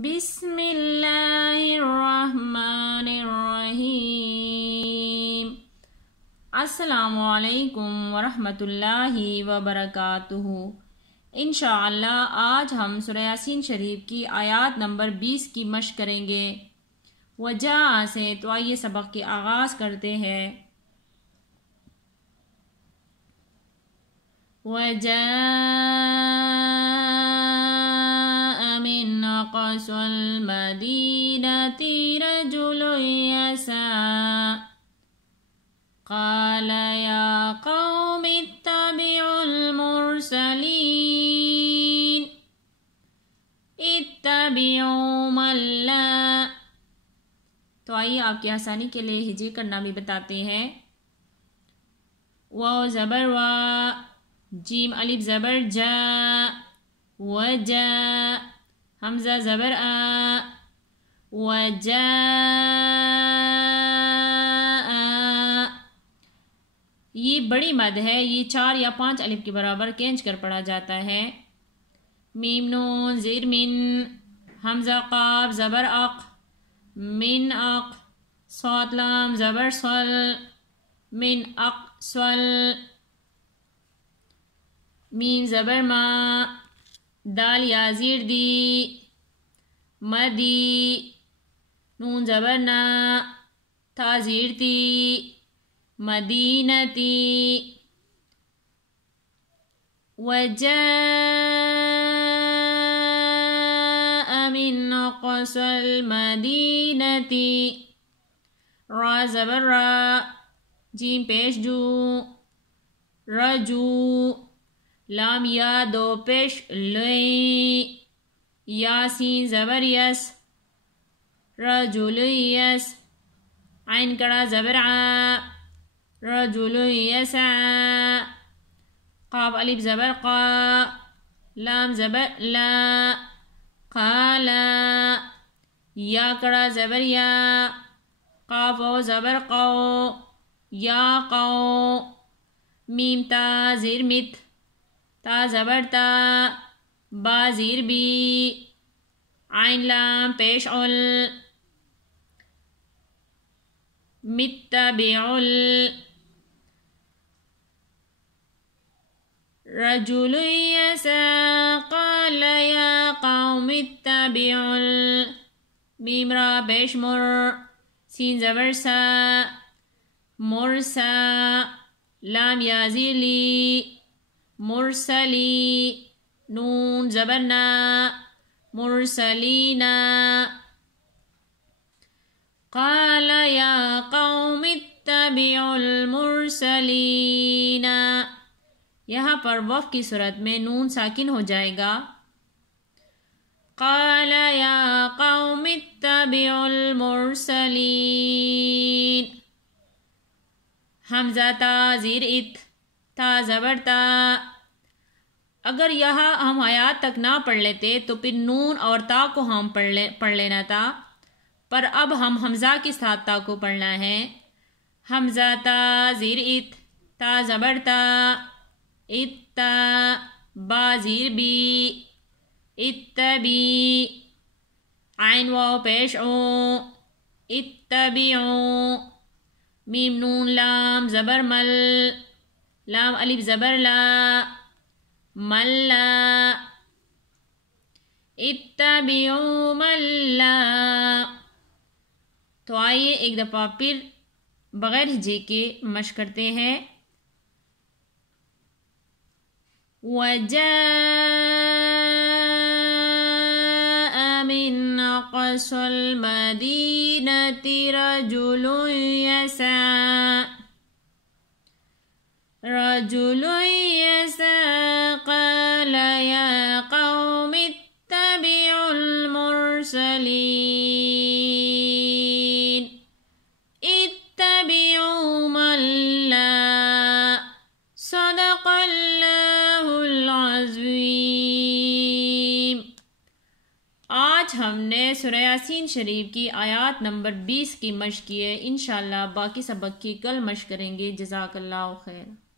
بسم اللہ الرحمن الرحیم۔ السلام علیکم ورحمۃ اللہ وبرکاتہ۔ انشاءاللہ آج ہم سورہ یاسین شریف کی آیات نمبر 20 کی مشق کریں گے۔ وجہ سے تو آئیے سبق کے آغاز کرتے ہیں۔ من أقصى المدينة رجل يسعى قال يا قوم اتبعوا المرسلين اتبعوا من لا۔ تو آئیے آپ کی آسانی کے لیے ہجے کرنا بھی بتاتے ہیں۔ واو زبر وا، جیم الف زبر جا، وجا حمزہ زبر آ، وجاء۔ یہ بڑی مد ہے، یہ 4 یا 5 الف کے برابر کھینچ کر پڑھا جاتا ہے۔ میم نون زیر من، حمزہ قاف زبر اق، من اق، صاد لام زبر صل، من اق صل۔ میم زبر ما، دال یا زیر دی، مدی، نون زبر نا، تا زیر تی، مدینتی۔ وجاء من أقصى المدينة، را زبر را، جیم پیش جو، رجو، لام یا دو پیش لئی، یاسین زبر یس، رجل یس، عین کڑا زبر ع، رجل یسعى، قاف الف زبر قا، لام زبر لا، قالا، یا کڑا زبر یا، قاف و زبر قو، یا قو، میم تا زیر مت، تا زبر تا، با زیر بی، عین لام پیش عل، متبعل، رجل یسعى قال یا قوم اتبعل، میم را پیش مر، سین زبر سا، مرسا، لام یا زیر لی، مرسلی، نون زبرنا، مرسلینا۔ قال یا قوم اتبعوا المرسلین، یہاں پر وف کی صورت میں نون ساکن ہو جائے گا۔ قال یا قوم اتبعوا المرسلین، حمزہ تا زیر ات، تا زبر تا۔ اگر یہاں ہم آیات تک نہ پڑھ لیتے تو پھر نون اور تا کو ہم پڑھ لینا تھا، پر اب ہم حمزہ کے ساتھ تا کو پڑھنا ہے۔ حمزہ تا زیر ات، تا زبر تا، اتا، با زیر بی، اتبی، عین واو پیش او، اتبعو، میم نون لام زبر مل، لام الف زبر لا، ملا، اتبعوا ملا۔ تو آئیے ایک دفعہ پھر بغیر ہجے کے مشق کرتے ہیں۔ وجاء من أقصى المدينة رجل يسعى، رجل يسعى قال يا قوم اتبعوا المرسلين اتبعوا من لا۔ صدق اللہ العظیم۔ آج ہم نے سورہ یاسین شریف کی آیات نمبر 20 کی مشق کی ہے۔ انشاءاللہ باقی سبق کی کل مشق کریں گے۔ جزاک اللہ خیر۔